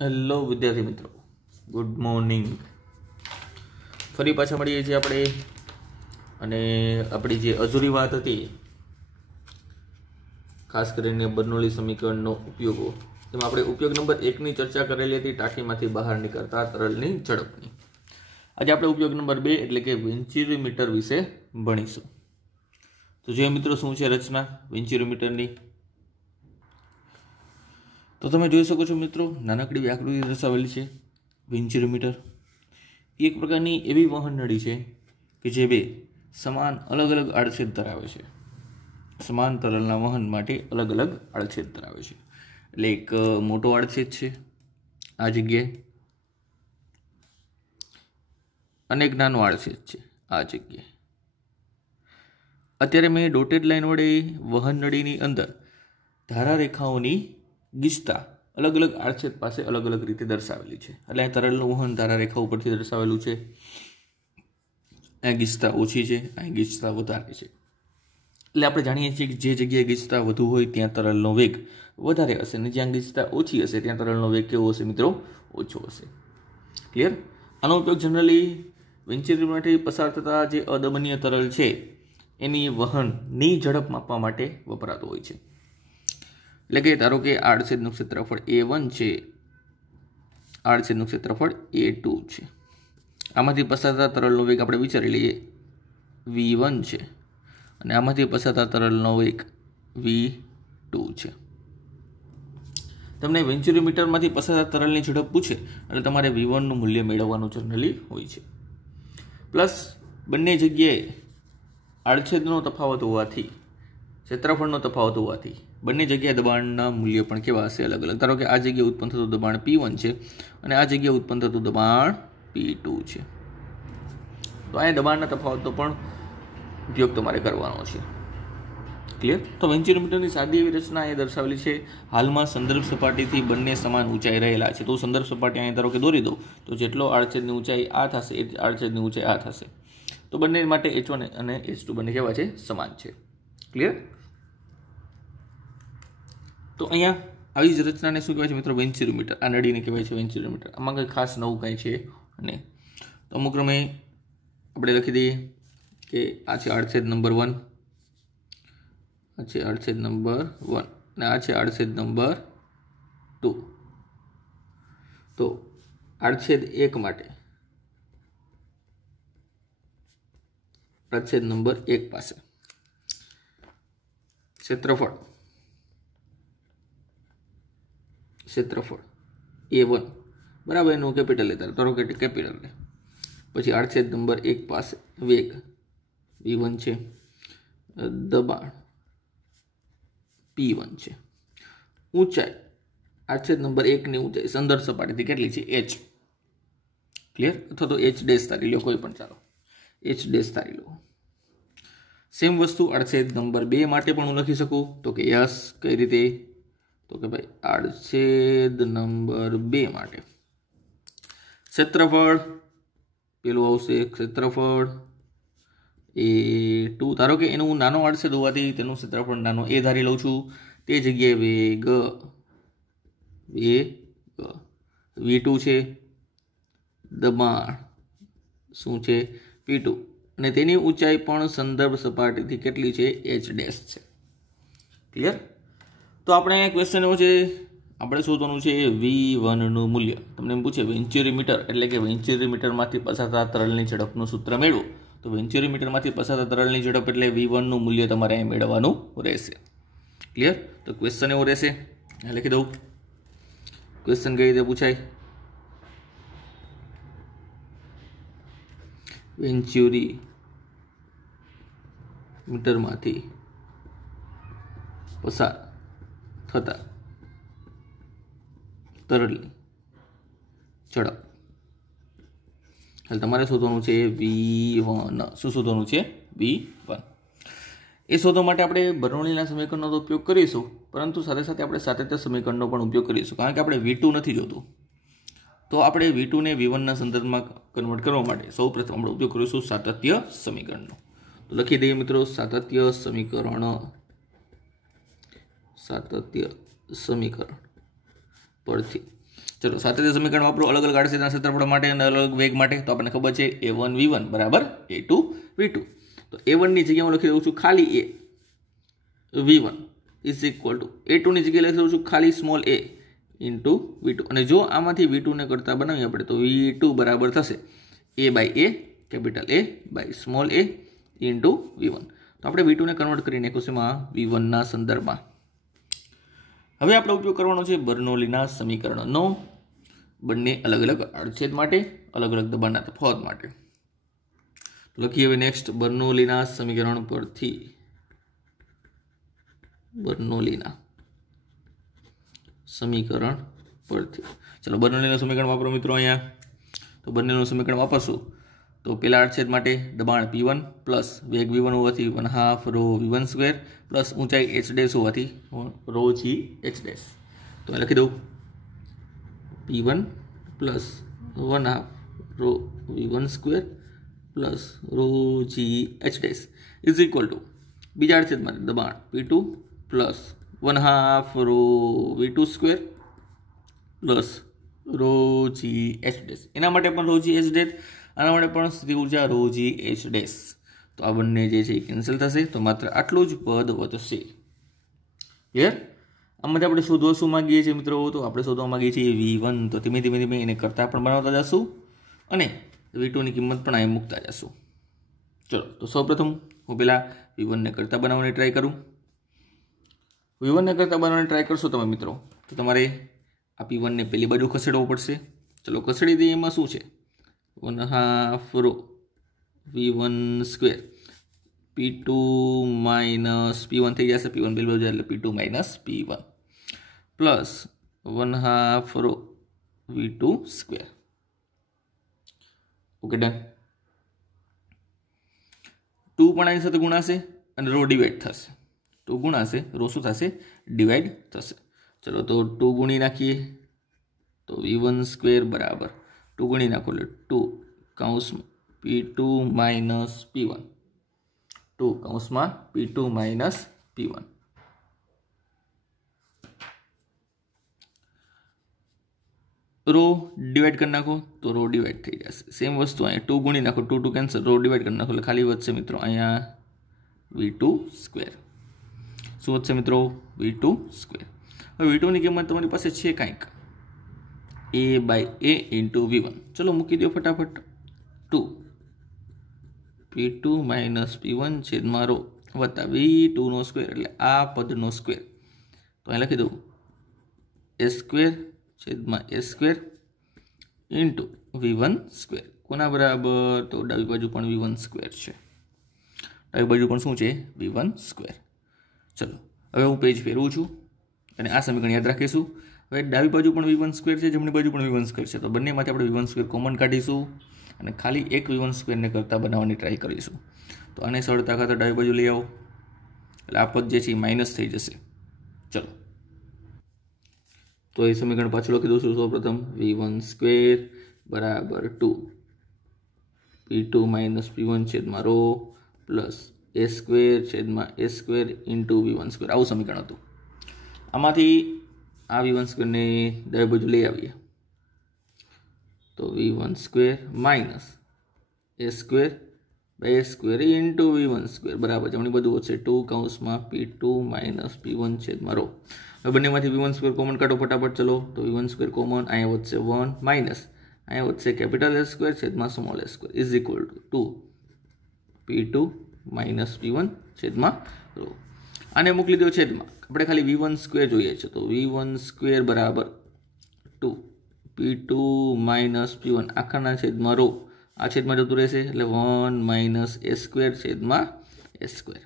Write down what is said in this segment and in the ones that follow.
Hello વિદ્યાર્થી મિત્રો, good morning. ફરી પાછા મળીએ છીએ આપણે. અને આપણી જે અધૂરી વાત હતી, ખાસ કરીને બર્નોલી સમીકરણનો ઉપયોગો, તેમાં આપણે ઉપયોગ નંબર 1ની ચર્ચા કરેલી હતી, ટાંકીમાંથી બહાર નીકળતા તરલની ઝડપની. આજે આપણે ઉપયોગ નંબર 2 એટલે કે વેન્ચુરીમીટર વિશે ભણીશું. તો જોઈએ મિત્રો, શું છે રચના વેન્ચુરીમીટરની. તો તમે જોઈ શકો છો મિત્રો, નાનકડી આકૃતિ દર્શાવેલી છે. વેન્ચુરીમીટર એક પ્રકારની એવી વહન નળી છે કે જે બે સમાન અલગ અલગ આડછેદ ધરાવે છે. સમાન તરલના વહન માટે અલગ અલગ આડછેદ ધરાવે છે. એટલે એક મોટો આડછેદ છે આ જગ્યાએ, અને એક નાનો આડછેદ છે આ જગ્યાએ. અત્યારે મેં ડોટેડ લાઈન વડે વહન નળીની અંદર ધારા રેખાઓની ગીચતા અલગ અલગ આડછેદ પાસે અલગ અલગ રીતે દર્શાવેલી છે. એટલે આ તરલનું વહન ધારા રેખા ઉપરથી દર્શાવેલું છે. અહીં ગીચતા ઓછી છે, અહીં ગીચતા વધારે છે. એટલે આપણે જાણીએ છીએ કે જે જગ્યાએ ગીચતા વધુ હોય ત્યાં તરલનો વેગ વધારે હશે, અને જ્યાં ગીચતા ઓછી હશે ત્યાં તરલનો વેગ કેવો હશે મિત્રો? ઓછો હશે. ક્લિયર? આનો ઉપયોગ જનરલી વેન્ચુરીમાંથી પસાર થતા જે અદબનીય તરલ છે એની વહનની ઝડપ માપવા માટે વપરાતો હોય છે. એટલે કે ધારો કે આડછેદનું ક્ષેત્રફળ A1 છે, આડછેદનું ક્ષેત્રફળ A2 છે. આમાંથી પસાર થતા તરલનો વેગ આપણે વિચારી લઈએ V1 છે, અને આમાંથી પસાર થતા તરલનો વેગ V2 છે. તમને વેન્ચુરીમીટરમાંથી પસાર થતા તરલની ઝડપ પૂછે એટલે તમારે V1નું મૂલ્ય મેળવવાનું જનરલી હોય છે. પ્લસ બંને જગ્યાએ આડછેદનો તફાવત હોવાથી, ક્ષેત્રફળનો તફાવત હોવાથી બંને જગ્યાએ દબાણના મૂલ્ય પણ કેવા હશે? અલગ અલગ. ધારો કે આ જગ્યાએ ઉત્પન્ન થતું દબાણ P1 છે અને આ જગ્યાએ ઉત્પન્ન થતું દબાણ P2 છે. તો અહીંયા દબાણના તફાવતનો પણ ઉપયોગ તમારે કરવાનો છે. ક્લિયર? તો વેન્ચુરીમીટરની સાદી એવી રચના અહીંયા દર્શાવેલી છે. હાલમાં સંદર્ભ સપાટીથી બંને સમાન ઊંચાઈ રહેલા છે. તો સંદર્ભ સપાટી અહીંયા ધારો કે દોરી દઉં તો જેટલો આડછેદની ઊંચાઈ આ થશે એ આડછેદની ઊંચાઈ આ થશે. તો બંને માટે H1 અને H2 બંને કેવા છે? સમાન છે. ક્લિયર? તો અહીંયા આવી જ રચનાને શું કહેવાય છે મિત્રો? વેન્ચુરીમીટર. આ નળીને કહેવાય છે વેન્ચુરીમીટર. આમાં કંઈ ખાસ નવું કંઈ છે નહીં. તો અમુક ક્રમે આપણે લખી દઈએ કે આ છે આડછેદ નંબર 1, આ છે આડછેદ નંબર 1 અને આ છે આડછેદ નંબર 2. તો આડછેદ 1 માટે આડછેદ નંબર 1 પાસે ક્ષેત્રફળ A1 બરાબર, એનું કેપિટલ લેતા ધારો કે કેપિટલ લે. પછી આડછેદ નંબર 1 પાસે વેગ V1 છે, દબાણ P1 છે, ઊંચાઈ આડછેદ નંબર 1ની ઊંચાઈ સંદર્ભ સપાટીથી કેટલી છે? H. ક્લિયર? અથવા તો H ડેશ તારી લો, કોઈ પણ ચાલો, H ડેશ તારી લો. સેમ વસ્તુ આડછેદ નંબર 2 માટે પણ હું લખી શકું. તો કે યસ, કઈ રીતે? તો કે ભાઈ આડછેદ નંબર 2 માટે ક્ષેત્રફળ પેલું આવશે, ક્ષેત્રફળ A2. ધારો કે એનું નાનો આડછેદ હોવાથી તેનું ક્ષેત્રફળ નાનો A ધારી લઉં છું. તે જગ્યાએ વેગ V2 છે, દબાણ શું છે? P2, અને તેની ઊંચાઈ પણ સંદર્ભ સપાટીથી કેટલી છે? H ડેશ છે. ક્લિયર? તો આપણે ક્વેશ્ચન એવો છે, આપણે શોધવાનું છે V1નું મૂલ્ય. તમને એમ પૂછે વેન્ચુરીમીટર એટલે કે વેન્ચુરીમીટરમાંથી પસાર થતા તરલની ઝડપનું સૂત્ર મેળવો. તો વેન્ચુરીમીટરમાંથી પસાર થતા તરલની ઝડપ એટલે V1નું મૂલ્ય તમારે અહીં મેળવવાનું રહેશે. ક્લિયર? તો ક્વેશ્ચન એવો રહેશે, લખી દઉં. ક્વેશ્ચન કઈ રીતે પૂછાય? વેન્ચુરીમીટરમાંથી પસાર થતા તરલની ઝડપ. એટલે તમારે શોધવાનું છે V1. શું શોધવાનું છે? V1. એ શોધવા માટે આપણે બર્નોલીના સમીકરણનો તો ઉપયોગ કરીશું, પરંતુ સાથે સાથે આપણે સાતત્ય સમીકરણનો પણ ઉપયોગ કરીશું. કારણ કે આપણે V2 નથી જોતું, તો આપણે V2 ને V1ના સંદર્ભમાં કન્વર્ટ કરવા માટે સૌ પ્રથમ આપણે ઉપયોગ કરીશું સાતત્ય સમીકરણનો. તો લખી દઈએ મિત્રો, સાતત્ય સમીકરણ પરથી ચલો સાથે સમીકરણ વાપરો અલગ અલગ આડછેદના ક્ષેત્રફળ માટે અને અલગ વેગ માટે. તો આપણને ખબર છે a1 v1 બરાબર a2 v2. તો a1 ની જગ્યાએ હું લખી દઉં છું ખાલી a, v1 is equal two a2 ની જગ્યાએ લખી દઉં છું ખાલી સ્મોલ a ઇન્ટુ v2. અને જો આમાંથી v2 ને કરતા બનાવીએ આપણે તો v2 બરાબર થશે a by a capital A by small a into v1. તો આપણે v2 ને કન્વર્ટ કરી નાખીશું એમાં v1 ના સંદર્ભમાં. હવે આપણે ઉપયોગ કરવાનો છે બર્નોલીના સમીકરણનો બંને અલગ અલગ આડછેદ માટે અલગ અલગ દબાણના તફાવત માટે. લખીએ હવે નેક્સ્ટ બર્નોલીના સમીકરણ પરથી ચલો બર્નોલીનું સમીકરણ વાપરો મિત્રો અહીંયા. તો બર્નોલીનું સમીકરણ વાપરશું તો પેલા આડછેદ માટે દબાણ P1 પ્લસ વેગ V1 હોવાથી 1/2 રો V1 સ્ક્વેર પ્લસ ઊંચાઈ h ડેશ હોવાથી રો g h ડેશ. તો અહીં લખી દઉં P1 plus 1/2 rho V1 square plus rho g h dash is equal to બીજા આડછેદ માટે દબાણ P2 plus 1/2 rho V2 square plus rho g h dash. એના માટે પણ રો g h ડેશ, આના માટે પણ સ્થિતિ ઉર્જા રો g h ડેશ. તો આ બંને જે છે એ કેન્સલ થશે, તો માત્ર આટલું જ પદ વધશે. ક્લિયર? આમાંથી આપણે શોધવા શું માંગીએ છીએ મિત્રો? તો આપણે શોધવા માંગીએ છીએ v1. તો ધીમે ધીમે એને કરતા પણ બનાવતા જશું અને v2 ની કિંમત પણ અહીં મૂકતા જશું. ચલો તો સૌપ્રથમ હું પહેલાં v1 ને કરતા બનાવવાની ટ્રાય કરું. v1 ને કરતા બનાવવાની ટ્રાય કરશો તમે મિત્રો તો તમારે આ p1 ને પેલી બાજુ ખસેડવો પડશે. ચલો ખસેડી દઈએ. એમાં શું છે 1/2 rho v1 square p2 minus p1 થઈ જશે. p1 પેલી બાજુ એટલે p2 minus p1 plus 1/2 rho v2 square. Okay done. 2 પણ આની સાથે ગુણાશે અને રો ડિવાઈડ થશે. 2 ગુણાશે, રો શું થશે? ડિવાઈડ થશે. ચલો તો 2 ગુણી નાખીએ તો v1 સ્ક્વેર બરાબર 2 ગુણી નાખો એટલે 2 કૌંસમાં p2 માઇનસ p1 2 કૌંસમાં p2 minus p1 row divide કરી નાખો તો રો ડિવાઈડ થઈ જશે. સેમ વસ્તુ અહીંયા 2 ગુણી નાખો 2 કેન્સલ, રો ડિવાઈડ કરી નાખો એટલે ખાલી વધશે મિત્રો અહીંયા v2 સ્ક્વેર. શું વધશે મિત્રો? v2 square. હવે v2 ની કિંમત તમારી પાસે છે કાંઈક a by a into v1. ચલો મૂકી દો ફટાફટ. 2 p2 માઇનસ p1 છેદમાં રો વત્તા v2 નો સ્ક્વેર એટલે આ પદનો સ્ક્વેર. તો અહીં લખી દઉં a સ્ક્વેર છેદમાં a square into v1 square. કોના બરાબર? તો ડાબી બાજુ પણ v1 સ્ક્વેર છે. ડાબી બાજુ પણ શું છે? v1 square. ચલો હવે હું પેજ ફેરવું છું અને આ સમીકરણ યાદ રાખીશું. હવે ડાબી બાજુ પણ v1 સ્ક્વેર છે, જમણી બાજુ પણ v1 સ્ક્વેર છે. તો બંનેમાંથી આપણે v1 સ્ક્વેર કોમન કાઢીશું અને ખાલી એક v1 સ્ક્વેરને કરતાં બનાવવાની ટ્રાય કરીશું. તો આને સરળતા ખાતર ડાબી બાજુ લઈ આવો એટલે આ પદ જે છે એ માઇનસ થઈ જશે. ચલો તો એ સમીકરણ પાછું લખી દઉં છું. સૌપ્રથમ v1 સ્ક્વેર બરાબર 2 p2 માઇનસ p1 છેદમાં રો પ્લસ a સ્ક્વેર છેદમાં a square into v1 square. આવું સમીકરણ હતું. આમાંથી આ v1 સ્ક્વેરને ડાબી બાજુ લઈ આવીએ તો v1 square minus a square by a square into v1 square બરાબર જમણી બાજુ વધશે 2 કૌંસમાં p2 માઇનસ p1 છેદમાં રો. હવે બંનેમાંથી v1 સ્ક્વેર કોમન કાઢો ફટાફટ. ચલો તો v1 સ્ક્વેર કોમન અહીંયા વધશે 1 માઇનસ અહીંયા વધશે કેપિટલ s સ્ક્વેર છેદમાં small s square is equal two 2 p2 minus p1 છેદમાં રો. આને મોકલી દો છેદમાં. આપણે ખાલી v1 સ્ક્વેર જોઈએ છે તો v1 સ્ક્વેર બરાબર 2 p2 માઇનસ p1 આખાના છેદમાં રો. આ છેદમાં જતું રહેશે એટલે 1 માઇનસ a સ્ક્વેર છેદમાં s સ્ક્વેર.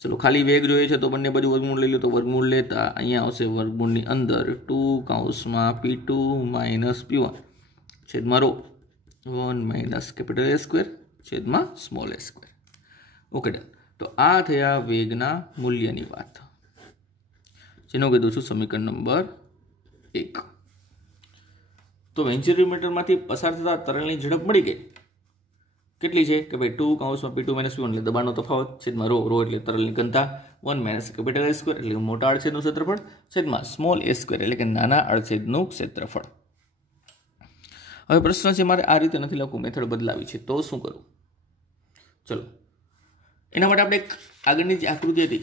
ચલો ખાલી વેગ જોઈએ છે તો બંને બાજુ વર્ગમૂળ લઈ લો. તો વર્ગમૂળ લેતા અહીંયા આવશે વર્ગમૂળની અંદર 2 કૌંસમાં p2 માઇનસ p1 છેદમાં rho 1 minus capital a square છેદમાં small a square. Okay done. તો આ થયા વેગના મૂલ્યની વાત, જેનું કીધું છું સમીકરણ નંબર 1. તો વેન્ચ્યુરીમીટરમાંથી પસાર થતા તરલની ઝડપ મળી ગઈ. કેટલી છે કે ભાઈ 2 કૌંસમાં p2 માઇનસ p1 એટલે દબાણનો તફાવત છેદમાં રો રો એટલે તરલની ઘનતા 1 માઇનસ કેપિટલ a સ્ક્વેર એટલે મોટા આડછેદનું ક્ષેત્રફળ છેદમાં સ્મોલ a સ્ક્વેર એટલે કે નાના આડછેદનું ક્ષેત્રફળ. હવે પ્રશ્ન છે મારે આ રીતે નથી લખવું, મેથડ બદલાવી છે, તો શું કરું? ચલો એના માટે આપણે આગળની જે આકૃતિ હતી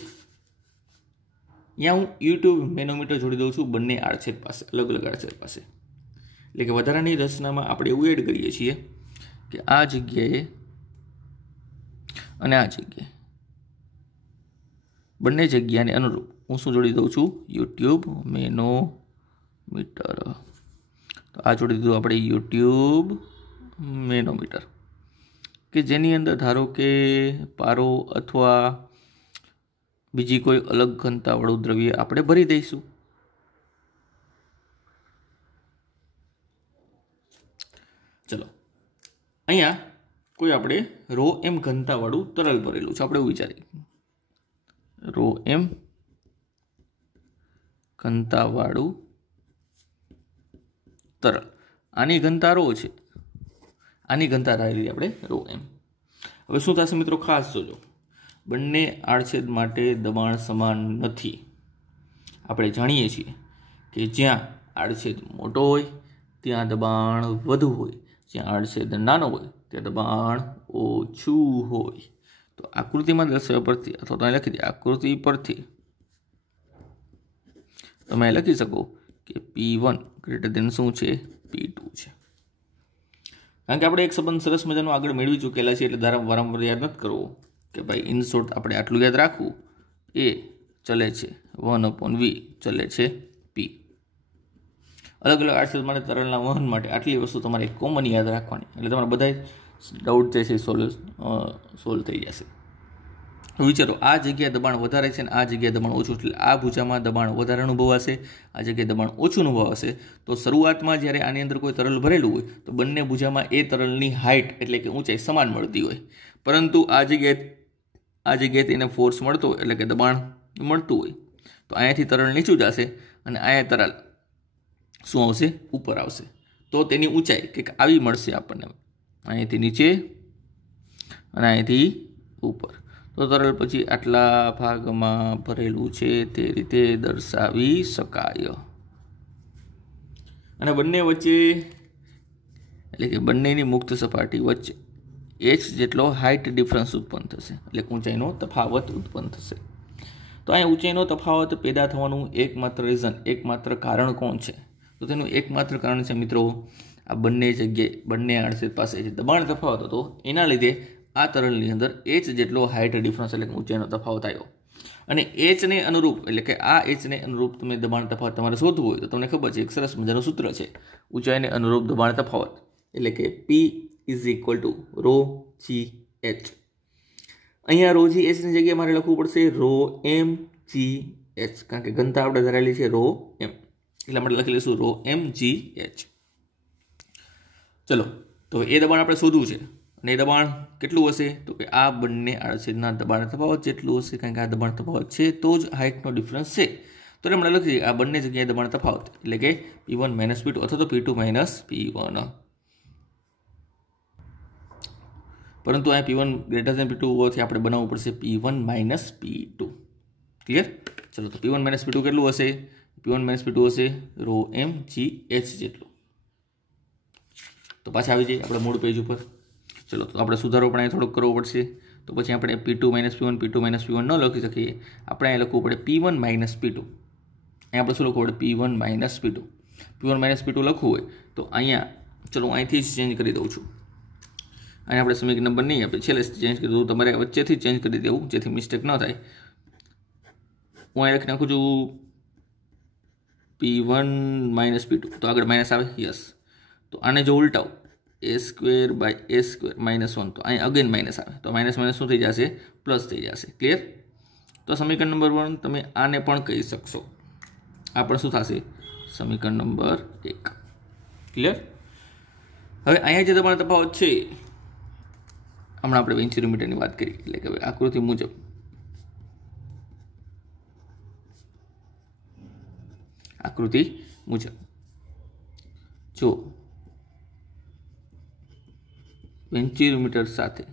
ત્યાં હું યુટ્યુબ મેનોમીટર જોડી દઉં છું બંને આડછેદ પાસે, અલગ અલગ આડછેદ પાસે. એટલે કે વધારાની રચનામાં આપણે એવું એડ કરીએ છીએ કે આ જગ્યાએ અને આ જગ્યાએ બંને જગ્યાને અનુરૂપ હું શું જોડી દઉં છું? YouTube manometer. તો આ જોડી દીધું આપણે યુટ્યુબ મેનોમીટર, કે જેની અંદર ધારો કે પારો અથવા બીજી કોઈ અલગ ઘનતાવાળું દ્રવ્ય આપણે ભરી દઈશું. ચલો અહીંયા કોઈ આપણે રો એમ ઘનતાવાળું તરલ ભરેલું છે, આપણે એવું વિચારીએ રો એમ ઘનતાવાળું તરલ, આની ઘનતા રો છે, આની ઘનતા ધારી આપણે રો એમ. હવે શું થશે મિત્રો? ખાસ જોજો, બંને આડછેદ માટે દબાણ સમાન નથી. આપણે જાણીએ છીએ કે જ્યાં આડછેદ મોટો હોય ત્યાં દબાણ વધુ હોય, જ્યાં આડછેદ નાનો હોય ત્યાં દબાણ ઓછું હોય. તો આકૃતિમાં દર્શાવ્યા પરથી અથવા તમે લખી દે આકૃતિ પરથી તમે લખી શકો કે P1 ગ્રેટર દેન શું છે? P2 છે. કારણ કે આપણે એક સંબંધ સરસ મજાનો આગળ મેળવી ચૂકેલા છે, એટલે વારંવાર યાદ નથી કરવો કે ભાઈ ઇન શોર્ટ આપણે આટલું યાદ રાખવું, એ ચલે છે 1/v ચલે છે P. અલગ અલગ આડછેદ માટે તરલના વહન માટે આટલી વસ્તુ તમારે કોમન યાદ રાખવાની, એટલે તમારા બધા ડાઉટ જે છે સોલ્વ થઈ જશે. વિચારો, આ જગ્યાએ દબાણ વધારે છે અને આ જગ્યાએ દબાણ ઓછું, એટલે આ ભૂજામાં દબાણ વધારે અનુભવાશે, આ જગ્યાએ દબાણ ઓછું અનુભવાશે. તો શરૂઆતમાં જ્યારે આની અંદર કોઈ તરલ ભરેલું હોય તો બંને ભૂજામાં એ તરલની હાઇટ એટલે કે ઊંચાઈ સમાન મળતી હોય, પરંતુ આ જગ્યાએ તેને ફોર્સ મળતો હોય એટલે કે દબાણ મળતું હોય, તો અહીંયાથી તરલ નીચું જશે અને અહીંયા તરલ શું આવશે? ઉપર આવશે. તો તેની ઊંચાઈ કંઈક આવી મળશે આપણને, અહીંયાથી નીચે અને અહીંયાથી ઉપર. તો તરલ પછી આટલા ભાગમાં ભરેલું છે તે રીતે દર્શાવી શકાય. અને બંને વચ્ચે એટલે કે બંનેની મુક્ત સપાટી વચ્ચે h જેટલો હાઇટ ડિફરન્સ ઉત્પન્ન થશે, એટલે ઊંચાઈનો તફાવત ઉત્પન્ન થશે. તો અહીંયા ઊંચાઈનો તફાવત પેદા થવાનું એકમાત્ર રીઝન, એકમાત્ર કારણ કોણ છે? તો તેનું એકમાત્ર કારણ છે મિત્રો, આ બંને જગ્યાએ બંને આડછેદ પાસે જે દબાણ તફાવત હતો એના લીધે આ તરલની અંદર h જેટલો હાઇટ ડિફરન્સ એટલે કે ઊંચાઈનો તફાવત આવ્યો. અને h ને અનુરૂપ એટલે કે આ h ને અનુરૂપ તમે દબાણ તફાવત તમારે શોધવું હોય તો તમને ખબર છે એક સરસ મજાનું સૂત્ર છે, ઊંચાઈને અનુરૂપ દબાણ તફાવત એટલે કે P = ρgh. અહીંયા ρgh ની જગ્યાએ મારે લખવું પડશે ρmgh, કારણ કે ઘનતા આપણે ધરાયેલી છે ρm, એટલે આપણે લખી લઈશું ρmgh. ચલો, તો એ દબાણ આપણે શોધવું છે અને એ દબાણ કેટલું હશે? તો કે આ બંને આડછેદના દબાણ તફાવત જેટલું હશે, કારણ કે આ દબાણ તફાવત છે તો જ હાઇટનો ડિફરન્સ છે. તો આપણે લખીએ આ બંને જગ્યાએ દબાણ તફાવત એટલે કે P1 - P2 અથવા તો P2 - P1. પરંતુ અહીંયા P1 > P2 હોવાથી આપણે બનાવવું પડશે P1 - P2. ક્લિયર? ચલો, તો P1 - P2 કેટલું હશે? P1 - P2 હશે ρmgh જેટલું. તો પાછા આવી જઈએ આપણે મૂળ પેજ ઉપર. ચલો, તો આપણે સુધારો પણ અહીં થોડોક કરવો પડશે. તો પછી આપણે P2 - P1 P2 - P1 ન લખી શકીએ, આપણે અહીં લખવું પડે P1 - P2. અહીંયા આપણે શું લખવું પડે? P1 - P2. P1 - P2 લખવું હોય તો અહીંયા ચલો અહીંથી જ ચેન્જ કરી દઉં છું. અહીંયા આપણે સમીકરણ નંબર નહીં આપે, છેલ્લે ચેન્જ કરી દઉં, તમારે વચ્ચેથી ચેન્જ કરી દેવું જેથી મિસ્ટેક ન થાય. હું અહીં લખી નાખું છું P1 - P2, તો આગળ માઇનસ આવે, યસ. તો આને જો ઉલટાવું a² - a² -1, તો અહીં અગેન માઇનસ આવે, તો માઇનસ શું થઈ જશે? પ્લસ થઈ જશે. ક્લિયર? તો સમીકરણ નંબર 1 તમે આને પણ કહી શકશો, આ પણ શું થશે? સમીકરણ નંબર 1. ક્લિયર? હવે અહીંયા જે દબાણ તફાવત છે, હમણાં આપણે વેન્ચુરીમીટરની વાત કરી, એટલે કે આકૃતિ મુજબ જો વેન્ચુરીમીટર સાથે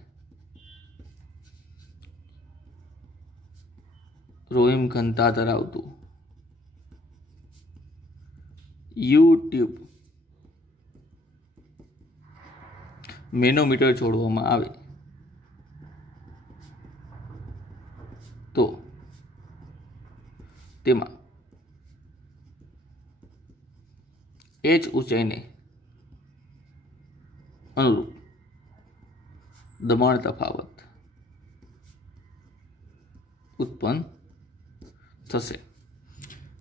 ρm ઘનતા ધરાવતું યુટ્યુબ મેનોમીટર જોડવામાં આવે તો તેમાં h ઊંચાઈને અનુરૂપ દબાણ તફાવત ઉત્પન્ન થશે.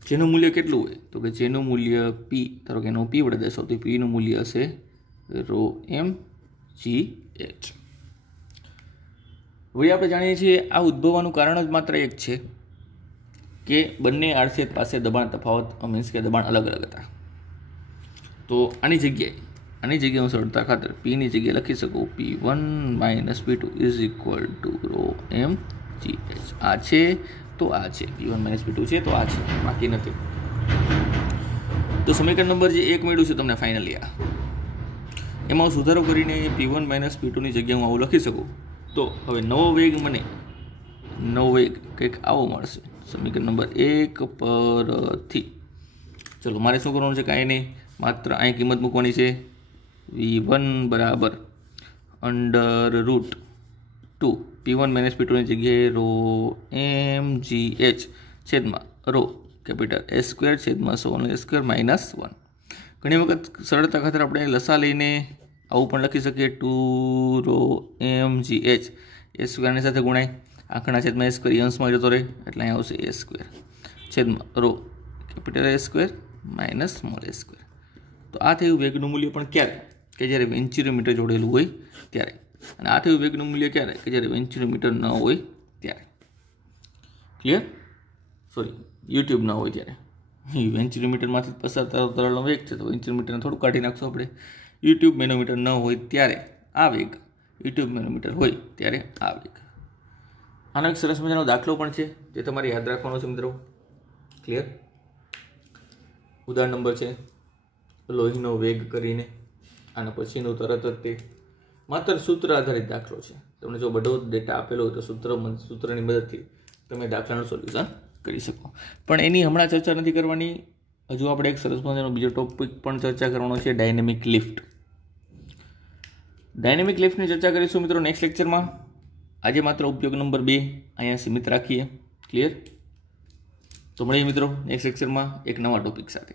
જેનું મૂલ્ય કેટલું હોય તો કે જેનું મૂલ્ય p, ધારો કે એનો p વડે દર્શાવો તો p નું મૂલ્ય હશે ρmgh. હવે આપણે જાણીએ છીએ આ ઉદ્ભવવાનું કારણ જ માત્ર એક છે કે બંને આડછેદ પાસે દબાણ તફાવત મીન્સ કે દબાણ અલગ અલગ હતા. તો આની જગ્યાએ હું સરળતા ખાતર p ની જગ્યાએ લખી શકું p1 - p2 is equal two ρmgh. આ છે તો આ છે, p1 - p2 છે તો આ છે, બાકી નથી. તો સમીકરણ નંબર જે 1 મળ્યું છે તમને ફાઇનલી આ એમાં સુધારો કરીને p1 - p2 ની જગ્યાએ હું આવું લખી શકું. તો હવે નવો વેગ કંઈક આવો મળશે સમીકરણ નંબર 1 પરથી. ચલો મારે શું કરવાનું છે, કાંઈ નહીં, માત્ર અહીં કિંમત મૂકવાની છે. v1 બરાબર √2 p1 - p2 ની જગ્યાએ ρmgh છેદમાં કેપિટલ s² છેદમાં s² -1. ઘણી વખત સરળતા ખાતર આપણે લસા લઈને આવું પણ લખી શકીએ 2 ρmgh s² ની સાથે ગુણાય, આંકડા છેદમાં s² અંશમાં જતો રહે એટલે અહીં આવશે s² છેદમાં કેપિટલ s² -s². તો આ થયું વેગનું મૂલ્ય પણ ક્યારે કે જ્યારે વેન્ચ્યુરોમીટર જોડેલું હોય ત્યારે, અને આ થયું વેગનું મૂલ્ય ક્યારે કે જ્યારે વેન્ચ્યુરોમીટર ન હોય ત્યારે. ક્લિયર? સોરી, યુટ્યુબ ન હોય ત્યારે. વેન્ચ્યુરોમીટરમાંથી પસાર થતો તરલનો વેગ છે તો વેન્ચ્યુરોમીટરને થોડું કાઢી નાખશું આપણે. યુટ્યુબ મેનોમીટર ન હોય ત્યારે આ વેગ, યુટ્યુબ મેનોમીટર હોય ત્યારે આ વેગ. આનો એક સરસ મજાનો દાખલો પણ છે જે તમારે યાદ રાખવાનો છે મિત્રો. ક્લિયર? ઉદાહરણ નંબર છે લોહીનો વેગ કરીને, આના પછીનું તરત જ તે માત્ર સૂત્ર આધારિત દાખલો છે. તમને જો બધો ડેટા આપેલો હોય તો સૂત્રની મદદથી તમે દાખલાનું સોલ્યુશન કરી શકો. પણ એની હમણાં ચર્ચા નથી કરવાની. હજુ આપણે એક સરસ મજાનો બીજો ટોપિક પણ ચર્ચા કરવાનો છે, ડાયનેમિક લિફ્ટ. ડાયનેમિક લિફ્ટની ચર્ચા કરીશું મિત્રો નેક્સ્ટ લેક્ચરમાં. આજે માત્ર ઉપયોગ નંબર 2 અહીંયા સીમિત રાખીએ. ક્લિયર? તો મળીએ મિત્રો નેક્સ્ટ લેક્ચરમાં એક નવા ટોપિક સાથે.